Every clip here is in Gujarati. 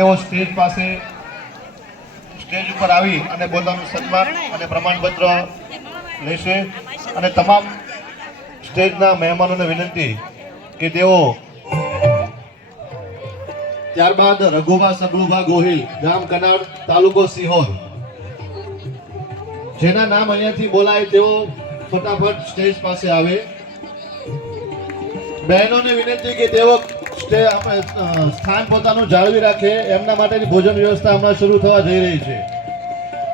તેઓ સ્ટેજ પાસે સ્ટેજ ઉપર આવી અને પોતાનું સન્માન અને પ્રમાણપત્ર લેશે અને તમામ સ્ટેજના મહેમાનોને વિનંતી કે તેઓ ત્યારબાદ રઘુભા સગલુભા ગોહિલ ગામ કનાડ તાલુકો સિહોર. જેના નામ અહીંયાથી બોલાય તેઓ ફટાફટ સ્ટેજ પાસે આવે. બહેનોને વિનંતી કે તેઓ આપણે, સ્થાન પોતાનું જાળવી રાખે એમના માટેની ભોજન વ્યવસ્થા હમણાં શરૂ થવા જઈ રહી છે.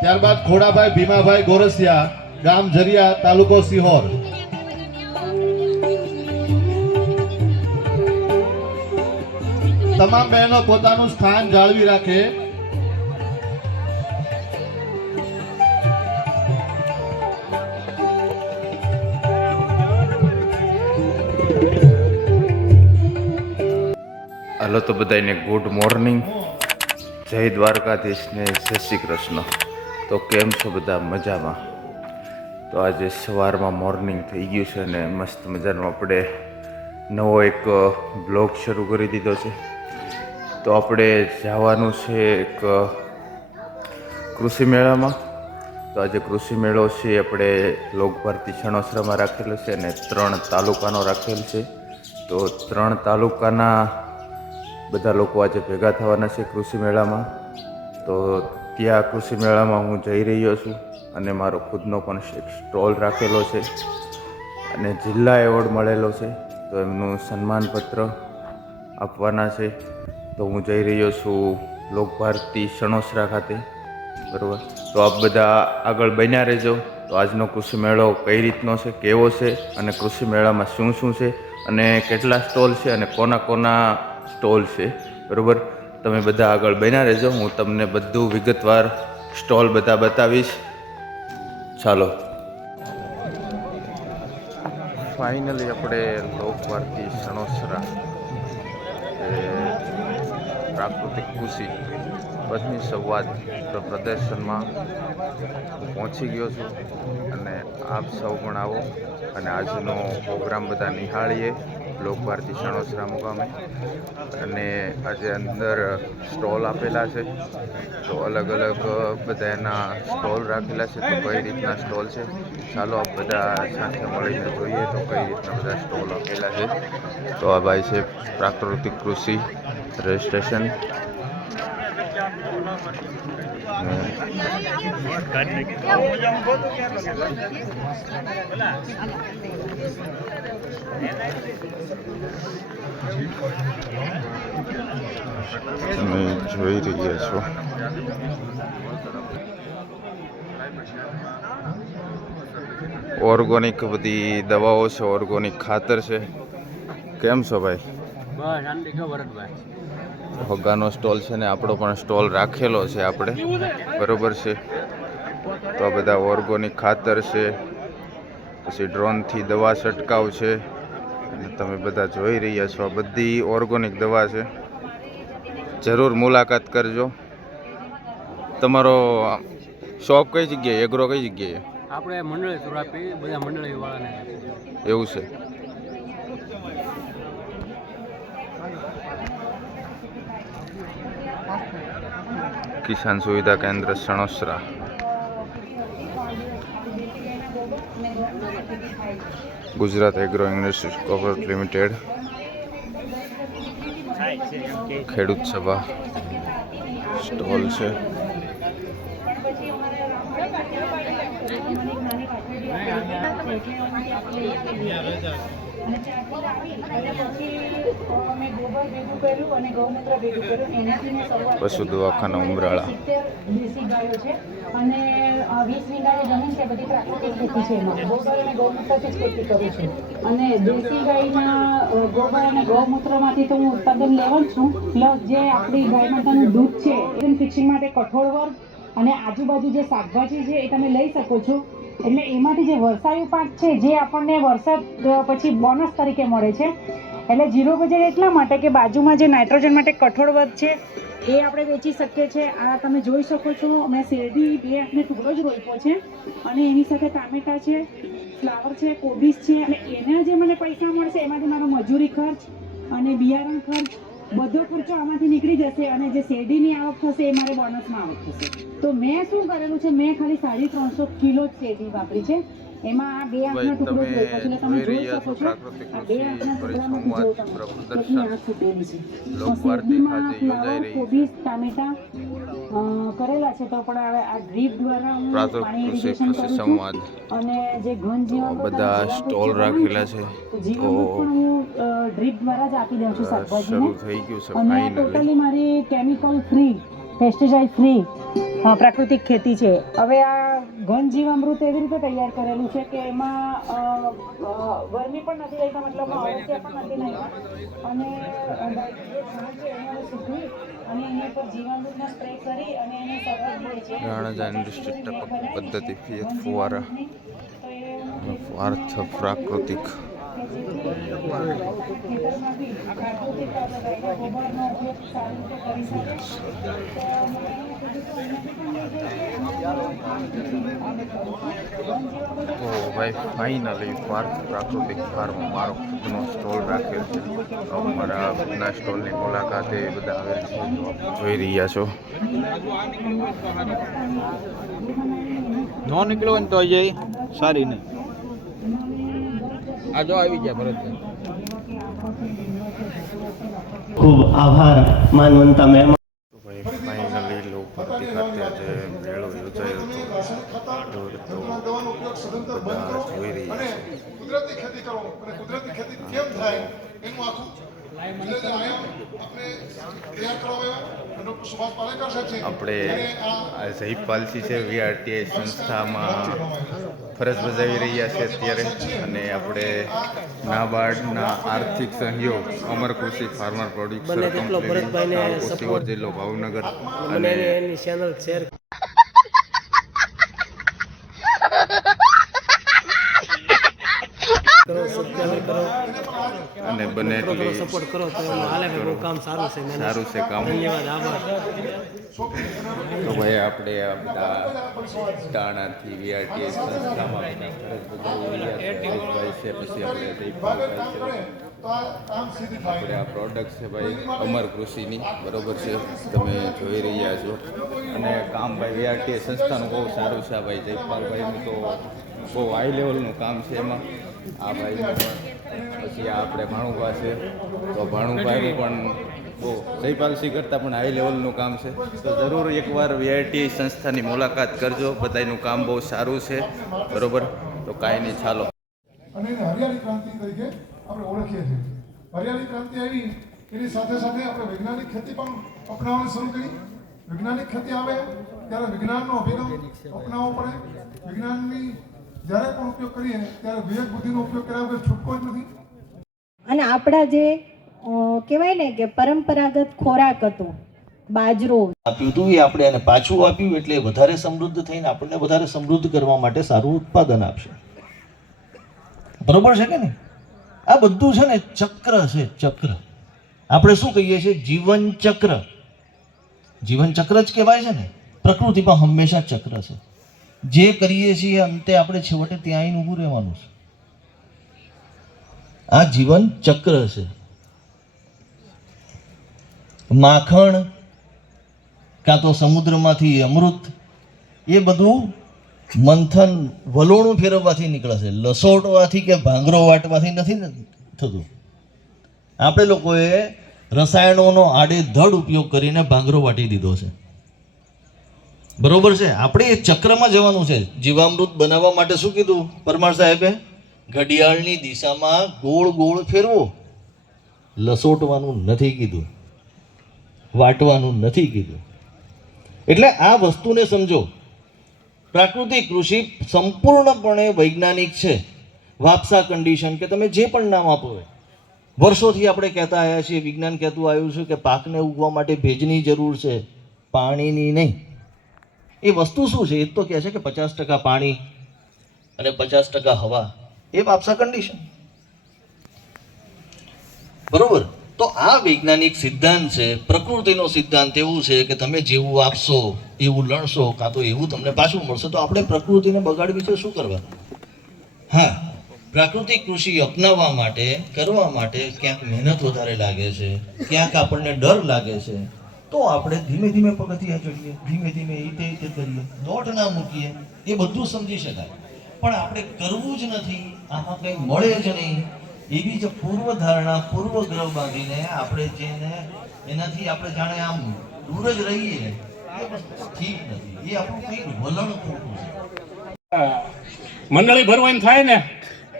ત્યારબાદ ખોડાભાઈ ભીમાભાઈ ગોરસિયા ગામ જરિયા તાલુકો સિહોર. તમામ બહેનો પોતાનું સ્થાન જાળવી રાખે. હાલો તો બધાને ગુડ મોર્નિંગ જય દ્વારકાધીશને જય શ્રી કૃષ્ણ. તો કેમ છો બધા? મજામાં? તો આજે સવારમાં મોર્નિંગ થઈ ગયું છે અને મસ્ત મજાનો આપણે નવો એક બ્લોગ શરૂ કરી દીધો છે. તો આપણે જવાનું છે એક કૃષિ મેળામાં. તો આજે કૃષિ મેળો છે, આપણે લોકભારતી સણોસરામાં રાખેલો છે અને ત્રણ તાલુકાનો રાખેલ છે. તો ત્રણ તાલુકાના બધા લોકો આજે ભેગા થવાના છે કૃષિ મેળામાં. તો ત્યાં કૃષિ મેળામાં હું જઈ રહ્યો છું અને મારો ખુદનો પણ એક સ્ટોલ રાખેલો છે અને જિલ્લા એવોર્ડ મળેલો છે. તો એમનું સન્માનપત્ર આપવાના છે. તો હું જઈ રહ્યો છું લોકભારતી સણોસરા ખાતે. બરાબર? તો આપ બધા આગળ બન્યા રહેજો. તો આજનો કૃષિ મેળો કઈ રીતનો છે, કેવો છે અને કૃષિ મેળામાં શું શું છે અને કેટલા સ્ટોલ છે અને કોના કોના સ્ટોલ છે, બરાબર? તમે બધા આગળ બન્યા રહેજો, હું તમને બધું વિગતવાર સ્ટોલ બધા બતાવીશ. ચાલો. ફાઇનલી આપણે લોકવાર્તી સણોસરા પ્રાકૃતિક કૃષિ પત્ની સંવાદ પ્રદર્શનમાં પહોંચી ગયો છું. અને આપ સૌ પણ આવો. અને આજનો પ્રોગ્રામ બધા નિહાળીએ. લોકભારતી સણોસરા મુકામે. અને આજે અંદર સ્ટોલ આપેલા છે. તો અલગ અલગ બધા એના સ્ટોલ રાખેલા છે, તો કઈ રીતના સ્ટોલ છે? ચાલો આપ બધા સાથે મળીને જોઈએ તો કઈ રીતના બધા સ્ટોલ આપેલા છે. તો આ ભાઈ છે પ્રાકૃતિક કૃષિ રજિસ્ટ્રેશન. તમે જોઈ રહ્યા છો. ઓર્ગોનિક બધી દવાઓ છે ઓર્ગોનિક ખાતર છે. કેમ છો ભાઈ? હગાનો સ્ટોલ છે ને આપણો પણ સ્ટોલ રાખેલો છે આપણે. બરોબર છે. તો આ બધા ઓર્ગોનિક ખાતર છે પછી ડ્રોનથી દવા છંટકાવ છે. અને તમે બધા જોઈ રહ્યા છો આ બધી ઓર્ગોનિક દવા છે. જરૂર મુલાકાત કરજો. તમારો શોપ કઈ જગ્યાએ? એગ્રો કઈ જગ્યાએ? આપણે મંડળી સુર આપી બધા મંડળી વાળાને એવું છે. Kisan Suvidha Kendra Sanosara. Gujarat agro industry corporate limited. ખેડૂત સભા. સ્ટોલ છે. પશુ દવાખાના ઉમરાળા. અને વીસ વીઘાની જમીન છે, બધી પ્રાકૃતિક ખેતી છે એમાં. ગોબર અને ગૌમૂત્રથી જ ખેતી કરું છું. અને દેશી ગાયના ગોબર અને ગૌમૂત્રમાંથી તો હું ઉત્પાદન લેવા જ છું. પ્લસ જે આપણી ગાય માતાનું દૂધ છે એમ ફિક્સિંગ માટે કઠોળ વર્ગ અને આજુબાજુ જે શાકભાજી છે, એ તમે લઈ શકો છો. એટલે એમાંથી જે વરસાયું પાક છે, જે આપણને વરસાદ પછી બોનસ તરીકે મળે છે. એટલે જીરો બજેટ એટલા માટે કે બાજુમાં જે નાઇટ્રોજન માટે કઠોળ વર્ગ છે એ આપણે વેચી શકીએ છીએ. આ તમે જોઈ શકો છો મેં શેરડી બે આંખને ટુકડો જ રોપ્યો છે. અને એની સાથે ટામેટા છે, ફ્લાવર છે, કોબીજ છે. અને એના જે મને પૈસા મળશે, એમાંથી મારો મજૂરી ખર્ચ અને બિયારણ ખર્ચ, બધો ખર્ચો આમાંથી નીકળી જશે અને જે શેરડીની આવક થશે એ મારે બોનસમાં આવક થશે. તો મેં શું કરેલું છે, મેં ખાલી સાડી ત્રણસો કિલો જ શેરડી વાપરી છે. એટલે તમે જોઈ રહ્યા છો પ્રાકૃતિક કૃષિ પરિસંવાદ પ્રદર્શન. લોકવાર્તા આજે યોજાઈ રહી છે. કોબીજ, ટામેટાં અ, કરેલા છે તો પણ હવે આ ડ્રીપ દ્વારા હું પ્રાકૃતિક કૃષિ જે ઘન બધા સ્ટોલ રાખેલા છે. તો ડ્રીપ દ્વારા જ આપી દઉં છું શાકભાજીને. શરૂ થઈ ગયું છે ફાઇનલી મારી કેમિકલ ફ્રી પેસ્ટિસાઇડ ફ્રી પ્રાકૃતિક ખેતી છે. હવે આ ઘન જીવામૃત એવી રીતે તૈયાર કરેલું છે કે એમાં અ, પણ નથી રહેતા મતલબ પણ નથી અને અને એની ઉપર જીવામૃતનો સ્પ્રે કરી અને એને દે છે. પદ્ધતિ ફુવારા. પ્રાકૃતિક. તો ભાઈ ફાઇનલી પાર્ક પ્રાકૃતિક ફાર્મ મારો ખુદનો સ્ટોલ રાખેલ છે. તો મારા ખુદના સ્ટોલની મુલાકાતે બધા આવે જોઈ રહ્યા છો. નો નીકળ્યો હોય ને તો જઈ સારી નહીં. આ જો આવી ગયા ભરતભાઈ ખૂબ આભાર માનવંતા મેમ. ભાઈ ફાઇનલી લો ખાતે આજે મેળો યોજાયો હતો. તો બધા જોઈ રહ્યા છે. કુદરતી ખેતી કરો અને કુદરતી ખેતી કેમ થાય એનું આખું આપણે આ જયપાલસિંહ છે વીઆરટીઆઈ સંસ્થામાં ફરજ બજાવી રહ્યા છે અત્યારે. અને આપણે નાબાર્ડના આર્થિક સહયોગ અમર કૃષિ ફાર્મર પ્રોડ્યુસર કંપની જિલ્લો ભાવનગર અને એની ચેનલ શેર કરો સબસ્ક્રાઇબ કરો અને બને એટલી સપોર્ટ કરો તો હાલે કે બહુ કામ સારું છે. સારું છે કામ. ધન્યવાદ આભાર. તો ભાઈ આપણે આ બધા ટાણાથી વીઆરટીઆઈ સંસ્થામાં ફરજ છે પછી આપણે જયપાલભાઈ છે. આપણે આ પ્રોડક્ટ છે ભાઈ અમર કૃષિની બરોબર છે? તમે જોઈ રહ્યા છો. અને કામ ભાઈ વીઆરટીએ સંસ્થાનું બહુ સારું છે આ ભાઈ જયપાલભાઈનું તો બહુ હાઈ લેવલનું કામ છે એમાં. આ પણ પછી આપણે ભાણુભા છે. તો ભાણુભાઈ પણ બહુ જયપાલસિંહ કરતાં પણ હાઈ લેવલનું કામ છે. તો જરૂર એકવાર વીઆઈટી સંસ્થાની મુલાકાત કરજો. બધાનું કામ બહુ સારું છે. બરોબર? તો કાંઈ નહીં, ચાલો. અને એને હરિયાળી ક્રાંતિ તરીકે આપણે ઓળખીએ છીએ. હરિયાળી ક્રાંતિ આવી, એની સાથે સાથે આપણે વૈજ્ઞાનિક ખેતી પણ અપનાવવાની શરૂ કરી. વૈજ્ઞાનિક ખેતી આવે ત્યારે વિજ્ઞાનનો અભિગમ અપનાવવો પડે. વિજ્ઞાનની જ્યારે પણ ઉપયોગ કરીએ, ત્યારે વિવેક બુદ્ધિનો ઉપયોગ કર્યા વગર છૂટકો જ નથી. અને આપણા જે કહેવાય ને કે પરંપરાગત ખોરાક હતો, બાજરો. આપ્યું હતું, એ આપણે એને પાછું આપ્યું એટલે વધારે સમૃદ્ધ થઈને આપણને વધારે સમૃદ્ધ કરવા માટે સારું ઉત્પાદન આપશે. બરોબર છે કે નહીં? આ બધું છે ને ચક્ર છે, ચક્ર. આપણે શું કહીએ છીએ? જીવન ચક્ર. જીવન ચક્ર જ કહેવાય છે ને. પ્રકૃતિમાં હંમેશા ચક્ર છે. જે કરીએ છીએ અંતે આપણે છેવટે ત્યાં ઊભું રહેવાનું છે. આ જીવન ચક્ર છે. માખણ કાં તો સમુદ્રમાંથી અમૃત, એ બધું મંથન વલોણું ફેરવવાથી નીકળે છે. લસોટવાથી કે ભાંગરો વાટવાથી નથી થતું. આપણે લોકોએ રસાયણોનો આડેધડ ઉપયોગ કરીને ભાંગરો વાટી દીધો છે. બરોબર છે? આપણે એ ચક્રમાં જવાનું છે. જીવામૃત બનાવવા માટે શું કીધું પરમાર સાહેબે? ઘડિયાળની દિશામાં ગોળ ગોળ ફેરવો. લસોટવાનું નથી કીધું. વાટવાનું નથી કીધું. એટલે આ વસ્તુને સમજો. પ્રાકૃતિક કૃષિ સંપૂર્ણપણે વૈજ્ઞાનિક છે. વાપસા કન્ડિશન કે તમે જે પણ નામ આપો. વર્ષોથી આપણે કહેતા આવ્યા છીએ, વિજ્ઞાન કહેતું આવ્યું છે કે પાકને ઉગવા માટે ભેજની જરૂર છે, પાણીની નહીં. એ વસ્તુ શું છે? એ તો કહે છે કે પચાસ ટકા પાણી અને પચાસ ટકા હવા. એ બાપસા કન્ડિશન બરોબર? તો આ વૈજ્ઞાનિક સિદ્ધાંત છે, પ્રકૃતિનો સિદ્ધાંત એવું છે કે તમે જેવું આપશો, એવું લણશો, કાં તો એવું તમને પાછું મળશે, તો આપણે પ્રકૃતિને બગાડવી છે, શું કરવા? હા, પ્રાકૃતિક કૃષિ અપનાવવા માટે, કરવા માટે ક્યાંક મહેનત વધારે લાગે છે, ક્યાંક આપણને ડર લાગે છે, તો આપણે ધીમે ધીમે પગથિયા ચડીએ ધીમે ધીમે એ રીતે કરીએ દોટ ના મૂકીએ, એ બધું સમજી શકાય. પણ આપણે કરવું જ નથી, આમાં કંઈ મળે જ નહીં. એવી જે પૂર્વ ધારણા પૂર્વગ્રહ બાંધીને આપણે જેને એનાથી આપણે જાણે આમ દૂર જ રહીએ, ઠીક નથી. એ આપણું કંઈક વલણ ખોટું છે. મંડળી ભરવાની થાય ને,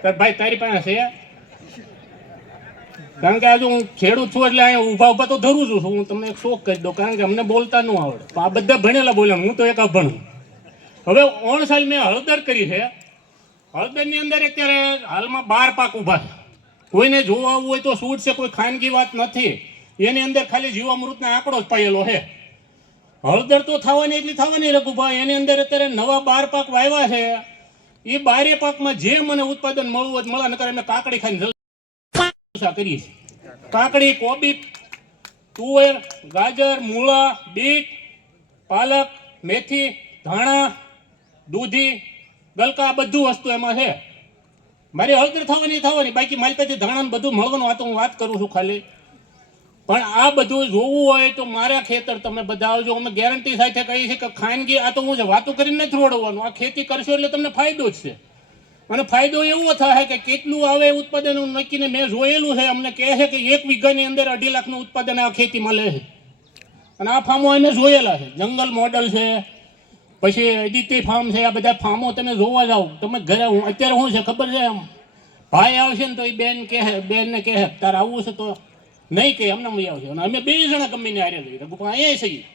તો ભાઈ તારી પાસે છે? કારણ કે આજે હું ખેડૂત છું એટલે અહીંયા ઊભા ઊભા તો ધરું છું હું તમને એક શોખ કરી દઉં, કારણ કે અમને બોલતા ન આવડે. આ બધા ભણેલા બોલ્યા, હું તો એક અભણ. હવે ઓણ સાલ મેં હળદર કરી છે હળદરની અંદર અત્યારે હાલમાં બાર પાક ઊભા છે. કોઈને જોવા આવવું હોય તો શૂટ છે, કોઈ ખાનગી વાત નથી. એની અંદર ખાલી જીવામૃતનો આંકડો જ પાયેલો છે. હળદર તો થવાની એટલી થવાની રઘુભાઈ એની અંદર અત્યારે નવા બાર પાક વાવ્યા છે. એ બારે પાકમાં જે મને ઉત્પાદન મળવું તો મળે, નકર અમે કાકડી ખાઈને કરીએ છીએ. કાકડી, કોબી, તુવેર, ગાજર, મૂળા, બીટ, પાલક, મેથી, ધાણા, દૂધી ગલકા આ બધું વસ્તુ એમાં છે. મારી હળદર થવાની થવાની, બાકી મારી પાસે ધાણા બધું મળવાનું, આ હું વાત કરું છું ખાલી. પણ આ બધું જોવું હોય તો મારા ખેતર તમે બધા આવજો, અમે ગેરંટી સાથે કહીએ છીએ કે ખાનગી, આ તો હું વાતો કરીને નથી રોડવાનું. આ ખેતી કરશો એટલે તમને ફાયદો જ છે. અને ફાયદો એવો થાય કે કેટલું આવે ઉત્પાદન નક્કીને મેં જોયેલું છે. અમને કહે છે કે એક વીઘાની અંદર અઢી લાખનું ઉત્પાદન આ ખેતીમાં લે છે. અને આ ફાર્મો એને જોયેલા છે. જંગલ મોડલ છે. પછી અદિત્ય ફાર્મ છે, આ બધા ફાર્મો તમે જોવા જાઓ. તમે ઘરે હું, અત્યારે શું છે, ખબર છે એમ? ભાઈ આવશે ને તો એ બેન કહે, બેનને કહે, તારે આવવું છે તો નહીં કહે અમને મજા આવશે. અને અમે બે જણા ગમીને હારે જઈએ. રઘુ પણ અહીંયા છીએ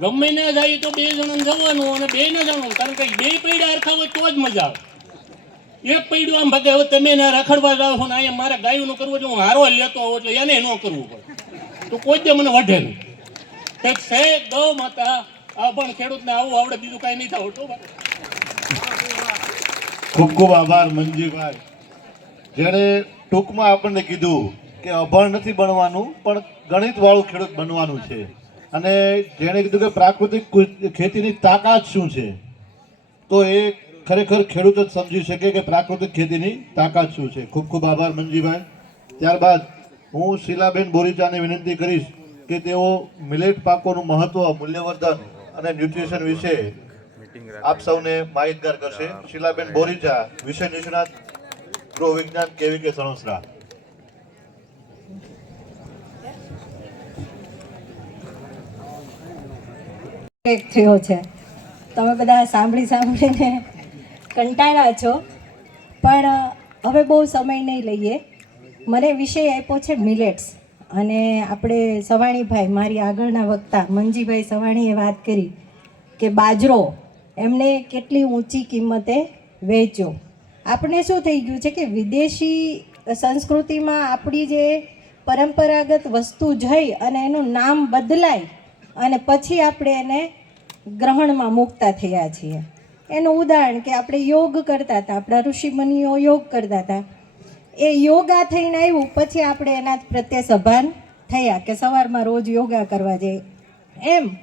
ગમે ને જાય તો બે જણા જવાનું અને બે ન જવાનું. કારણ કે બે પૈડા હરખા હોય તો જ મજા આવે. એક પૈડું આમ ભાગે, હવે તમે ના રખડવા જાઓ છો ને, અહીંયા મારે ગાયું કરવું એટલે હું હારો લેતો હોઉં, એટલે એને ન કરવું પડે. તો કોઈ જ મને વઢે નહીં. છે, ગૌ માતા પણ ખેડૂતને આવું આવડે, બીજું કાંઈ નહીં થતું ખૂબ ખૂબ આભાર મંજીભાઈ જેણે ટૂંકમાં આપણને કીધું કે અભણ નથી બનવાનું, પણ ગણિત વાળું ખેડૂત બનવાનું છે. અને જેણે કીધું કે પ્રાકૃતિક ખેતીની તાકાત શું છે? તો એ ખરેખર ખેડૂત જ સમજી શકે કે પ્રાકૃતિક ખેતીની તાકાત શું છે. ખૂબ ખૂબ આભાર મંજીભાઈ ત્યારબાદ હું શીલાબેન બોરીચાને વિનંતી કરીશ કે તેઓ મિલેટ પાકોનું મહત્વ, મૂલ્યવર્ધન અને ન્યુટ્રિશન વિશે આપ સૌને માહિતગાર કરશે. શીલાબેન બોરીચા, વિષય નિષ્ણાત ગૃહ વિજ્ઞાન કેવી કે સણોસરા એક થયો છે. તમે બધા સાંભળી સાંભળીને કંટાળ્યા છો. પણ હવે બહુ સમય નહીં લઈએ. મને વિષય આપ્યો છે, મિલેટ્સ. અને આપણે સવાણીભાઈ, મારી આગળના વક્તા, મંજીભાઈ સવાણીએ વાત કરી કે બાજરો એમને કેટલી ઊંચી કિંમતે વેચ્યો. આપણે શું થઈ ગયું છે કે વિદેશી સંસ્કૃતિમાં આપણી જે પરંપરાગત વસ્તુ જઈ અને એનું નામ બદલાય અને પછી આપણે એને ગ્રહણમાં મૂકતા થયા છીએ. એનું ઉદાહરણ કે આપણે યોગ કરતા હતા, આપણા ઋષિમુનિઓ યોગ કરતા હતા. એ યોગા થઈને આવ્યું, પછી આપણે એના પ્રત્યે સભાન થયા કે સવારમાં રોજ યોગા કરવા જઈએ એમ.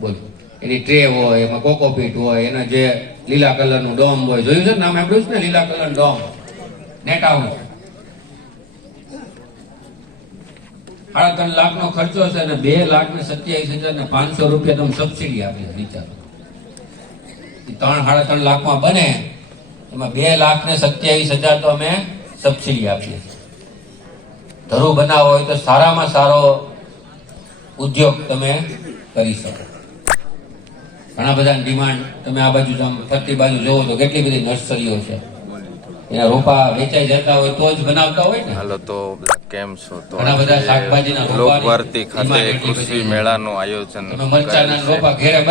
બોલ. એની ટ્રે હોય, એમાં કોકોપીટ હોય, એના જે લીલા કલરનું ડોમ હોય, જોયું છે ને નામ આપણું છે ને? લીલા કલરનું ડોમ. નેટ હાઉસ સાડા ત્રણ લાખનો ખર્ચો છે અને બે લાખ ને સત્યાવીસ હજાર ને પાંચસો રૂપિયા તમે સબસિડી આપી વિચારો. ત્રણ, સાડા ત્રણ લાખમાં બને. એમાં બે લાખ ને સત્યાવીસ હજાર તો અમે સબસિડી આપીએ ધરો બનાવો હોય તો સારામાં સારો ઉદ્યોગ તમે કરી શકો. ઘણા બધા ડિમાન્ડ તમે આ બાજુ ફરતી બાજુ જોવો તો કેટલી બધી નર્સરીઓ છે. એના રોપા વેચાઈ જતા હોય તો જ બનાવતા હોય ને? હાલો તો કેમ છો? તો લોકવાર્તી ખાતે કૃષિ. મેળાનું આયોજન કરેલ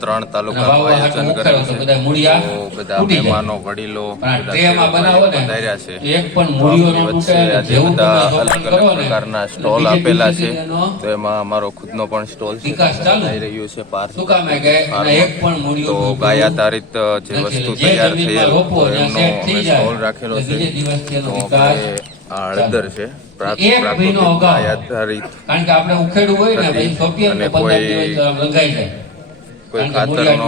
ત્રણ તાલુકાનું આયોજન ઉખેડો છે. બધા મહેમાનો વડીલો પધાર્યા છે. આજે બધા અલગ અલગ પ્રકારના સ્ટોલ આપેલા છે. તો એમાં અમારો ખુદનો પણ સ્ટોલ છે. થઈ રહ્યું છે પાર્થ શું કામ હે કે એને એક પણ મૂળિયો તો ગાય આધારિત જે વસ્તુ તૈયાર થયેલ એમનો. સ્ટોલ રાખેલો છે. તો હળદર છે. એક મહિનો અગાઉ. કારણ કે આપણે ઉખેડવું હોય ને પછી સોંપીએ ને પંદર દિવસ લંઘાઈ જાય કોઈ ખાતરનો.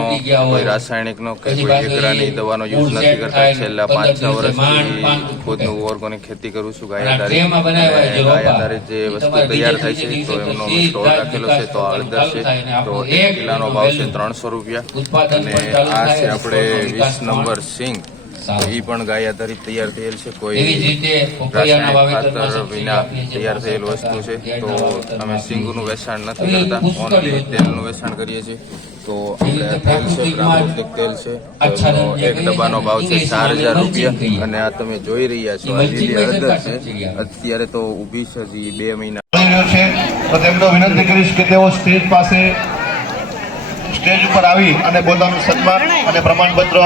કોઈ રાસાયણિકનો કે કોઈ એકરાની દવાનો યુઝ નથી કરતા છેલ્લા પાંચ છ વર્ષથી ખુદનું ઓર્ગોનિક ખેતી કરું છું ગાય ગાય આધારિત જે વસ્તુ તૈયાર થાય છે તો એમનો સ્ટોર રાખેલો છે તો હળદર છે તો એક ભાવ છે ત્રણસો રૂપિયા અને આ છે આપણે વીસ નંબર સિંગ. એ પણ ગાય આધારિત તૈયાર થયેલ છે. કોઈ રાસાયણિક વિના તૈયાર થયેલ વસ્તુ છે તો અમે સિંગનું. વેચાણ નથી કરતા ઓનલી તેલનું વેચાણ કરીએ છીએ. તો આપણે તેલ છે પ્રાકૃતિક તેલ છે એક ડબ્બાનો ભાવ છે ચાર હજાર રૂપિયા. અને આ તમે જોઈ રહ્યા છો લીલી હળદર છે અત્યારે તો ઊભી છે હજી બે મહિના. છે. તો તેમનો વિનંતી કરીશ કે તેઓ સ્ટેજ પાસે સ્ટેજ ઉપર આવી અને પોતાનું સન્માન અને પ્રમાણપત્ર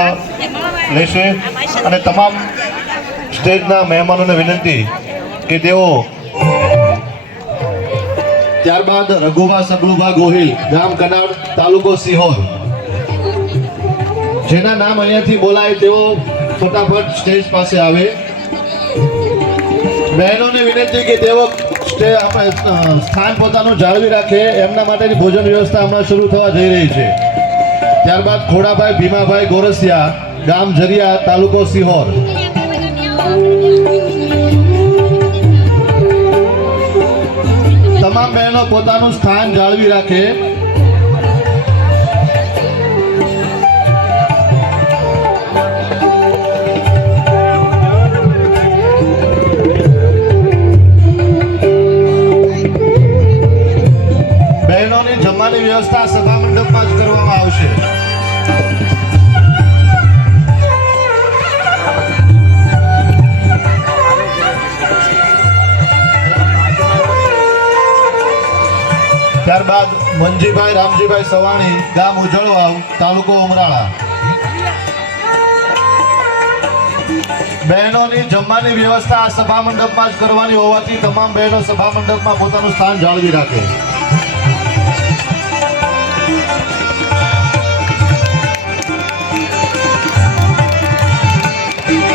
લેશે. અને તમામ સ્ટેજના મહેમાનોને વિનંતી કે તેઓ ત્યારબાદ રઘુભા સગલુભા ગોહિલ, ગામ કનાડ તાલુકો સિહોર. જેના નામ અહીંયાથી બોલાય તેઓ ફટાફટ સ્ટેજ પાસે આવે. બહેનોને વિનંતી કે તેઓ આપણે સ્થાન પોતાનું જાળવી રાખે, એમના માટેની ભોજન વ્યવસ્થા હમણાં શરૂ થવા જઈ રહી છે. ત્યારબાદ ખોડાભાઈ, ભીમાભાઈ, ગોરસિયા, ગામ જરિયા, તાલુકો સિહોર. તમામ બહેનો પોતાનું સ્થાન જાળવી રાખે. સવાણી ગામ ઉજળવાવ તાલુકો ઉમરાળા. બહેનોની જમવાની વ્યવસ્થા આ સભા મંડપમાં જ કરવાની હોવાથી તમામ બહેનો સભા મંડપમાં પોતાનું સ્થાન જાળવી રાખે.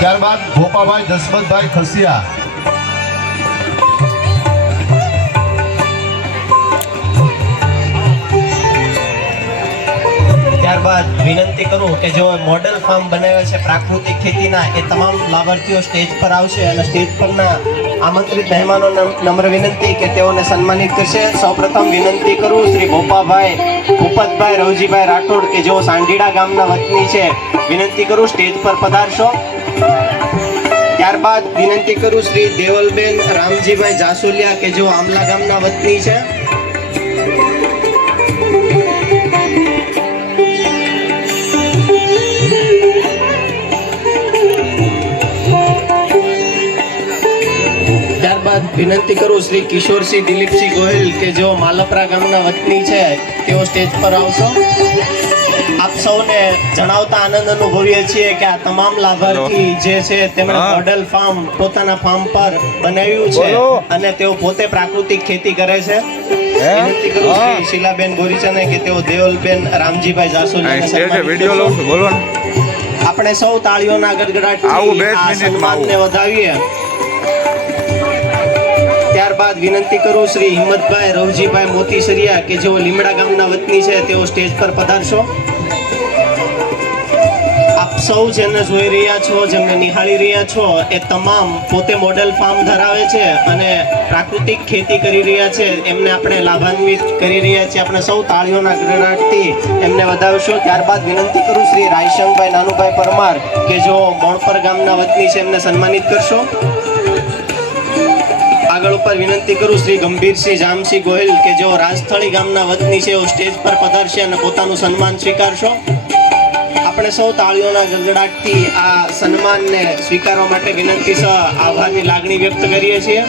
ત્યારબાદ ભોપાભાઈ જસવંતભાઈ ખસિયા ત્યારબાદ વિનંતી કરું કે જેઓ મોડેલ ફાર્મ બનાવ્યા છે પ્રાકૃતિક ખેતીના, એ તમામ લાભાર્થીઓ સ્ટેજ પર આવશે અને સ્ટેજ પરના આમંત્રિત મહેમાનો નમ્ર વિનંતી કે તેઓને સન્માનિત કરશે. સૌપ્રથમ વિનંતી કરું શ્રી ભોપાભાઈ ભૂપતભાઈ, રવજીભાઈ રાઠોડ કે જેઓ સાંઢીડા ગામના વતની છે. વિનંતી કરું સ્ટેજ પર પધારશો. ત્યારબાદ વિનંતી કરું શ્રી દેવલબેન રામજીભાઈ જાસુલિયા કે જેઓ આમલા ગામના વતની છે. વિનંતી કરું શ્રી કિશોરસિંહ દિલીપસિંહ ગોહિલ કે જેઓ માલપરા ગામના વતની છે તેઓ સ્ટેજ પર આવશો. આપ સૌને જણાવતા આનંદ અનુભવીએ છીએ કે આ તમામ લાભાર્થી જે છે તેમણે મોડલ ફાર્મ પોતાના ફાર્મ પર બનાવ્યું છે અને તેઓ પોતે પ્રાકૃતિક ખેતી કરે છે. વિનંતી કરું શ્રી શીલાબેન બોરીચાને કે તેઓ દેવલબેન રામજીભાઈ કરશો. આપણે સૌ તાળીઓના આવું ગડગડાટથી બે મિનિટમાં વધાવીએ. ત્યારબાદ વિનંતી કરું શ્રી હિંમતભાઈ રવજીભાઈ મોતીસરિયા કે જેઓ લીમડા ગામના વતની છે, તેઓ સ્ટેજ પર પધારશો. આપ સૌ જેને જોઈ રહ્યા છો, જેમને નિહાળી રહ્યા છો, એ તમામ પોતે મોડેલ ફાર્મ ધરાવે છે અને પ્રાકૃતિક ખેતી કરી રહ્યા છે. એમને આપણે લાભાન્વિત કરી રહ્યા છીએ. આપણે સૌ તાળીઓના ગડગડાટથી એમને વધાવશો. ત્યારબાદ વિનંતી કરું શ્રી રાયશંકભાઈ નાનુભાઈ પરમાર કે જો મોણપર ગામના વતની છે, એમને સન્માનિત કરશો. આગળ ઉપર વિનંતી કરું શ્રી ગંભીરસિંહ જામસિંહ ગોહિલ કે જેઓ રાજસ્થળી ગામના વતની છે, એઓ સ્ટેજ પર પધારશે અને પોતાનું સન્માન સ્વીકારશો. આપણે સૌ તાળીઓના ગગડાટથી આ સન્માનને સ્વીકારવા માટે વિનંતી સહ આભારની લાગણી વ્યક્ત કરીએ છીએ.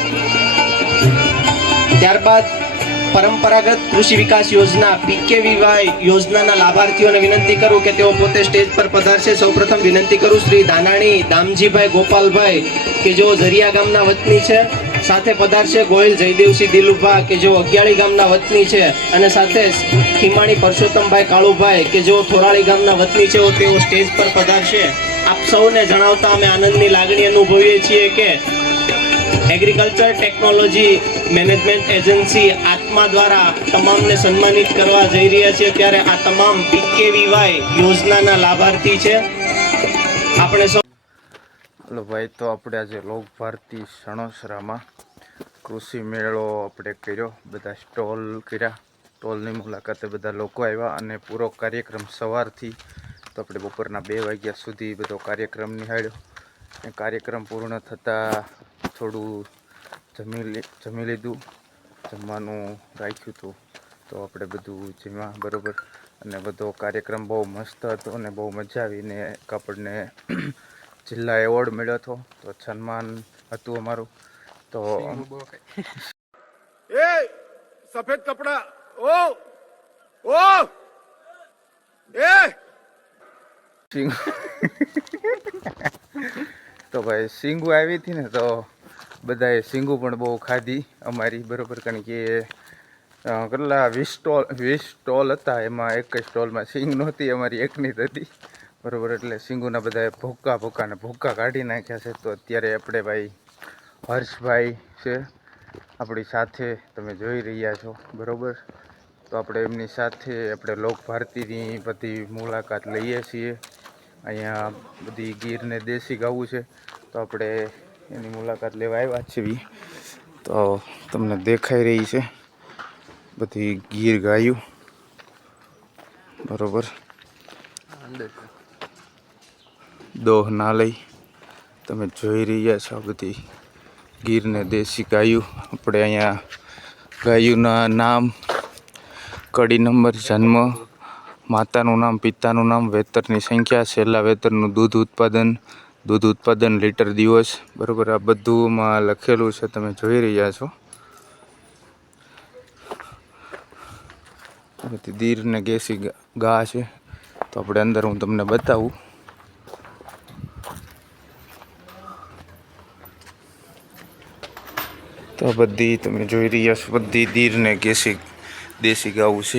ત્યારબાદ પરંપરાગત કૃષિ વિકાસ યોજના પીકેવીવાય યોજનાના લાભાર્થીઓને વિનંતી કરું કે તેઓ પોતે સ્ટેજ પર પધારશે. સૌપ્રથમ વિનંતી કરું શ્રી દાનાણી, દામજીભાઈ, ગોપાલભાઈ કે જેઓ ઝરિયા ગામના વતની છે. સાથે પધારશે ગોયલ, જયદેવસિંહ, દિલુભા કે જેઓ અગિયાળી ગામના વતની છે અને સાથે ખીમાણી પરસોત્તમભાઈ કાળુભાઈ કે જેઓ થોરાળી ગામના વતની છે, તેઓ સ્ટેજ પર પધારશે. આપ સૌને જણાવતા અમે આનંદની લાગણી અનુભવીએ છીએ કે એગ્રીકલ્ચર ટેકનોલોજી મેનેજમેન્ટ એજન્સી આત્મા દ્વારા તમામને સન્માનિત કરવા જઈ રહ્યા છીએ. ત્યારે આ તમામ પીકેવીવાય યોજનાના લાભાર્થી છે. આપણે હલો ભાઈ તો આપણે આજે લોક ભારતી સણોસરામાં કૃષિ મેળો આપણે કર્યો, બધા સ્ટોલ કર્યા. સ્ટોલની મુલાકાતે બધા લોકો આવ્યા અને પૂરો કાર્યક્રમ સવારથી તો આપણે બપોરના બે વાગ્યા સુધી બધો કાર્યક્રમ નિહાળ્યો. એ કાર્યક્રમ પૂર્ણ થતાં થોડું જમી જમી લીધું, જમવાનું રાખ્યું હતું. તો આપણે બધું જમ્યા બરાબર. અને બધો કાર્યક્રમ બહુ મસ્ત હતો અને બહુ મજા આવીને આપણને જિલ્લા એવોર્ડ મળ્યો હતો તો સન્માન હતું અમારું. તો એ સફેદ કપડા ઓ ઓ એ. તો ભાઈ સિંગુ આવી હતી ને તો બધાએ સિંગુ પણ બહુ ખાધી અમારી બરોબર? કારણ કે કેટલા વીસ સ્ટોલ વીસ સ્ટોલ હતા એમાં એક જ સ્ટોલમાં સિંગ નહોતી અમારી એકની જ હતી. બરોબર, એટલે સિંગુના બધાએ ભૂક્કા ભૂક્કાને ભૂક્કા કાઢી નાખ્યા છે. તો અત્યારે આપણે ભાઈ હર્ષભાઈ છે, આપણી સાથે તમે જોઈ રહ્યા છો, બરાબર? તો આપણે એમની સાથે આપણે લોક ભારતીની બધી મુલાકાત લઈએ છીએ. અહીંયા બધી ગીરને દેશી ગાવું છે. તો આપણે એની મુલાકાત લેવા આવ્યા છીએ. તો તમને દેખાઈ રહી છે બધી ગીર ગાયું. બરોબર? દોહ ના લઈ તમે જોઈ રહ્યા છો બધી ગીરને દેશી ગાયું. આપણે અહીંયા ગાયુંના નામ, કડી નંબર, જન્મ, માતાનું નામ, પિતાનું નામ, વેતરની સંખ્યા, છેલ્લા વેતરનું દૂધ ઉત્પાદન દૂધ ઉત્પાદન લીટર દિવસ, બરાબર? આ બધુંમાં લખેલું છે, તમે જોઈ રહ્યા છો. ગીરને ગેસી ગા છે. તો આપણે અંદર હું તમને બતાવું. તો બધી તમે જોઈ રહ્યા છો બધી દીર ને ગેસી દેશી ગાવું છે.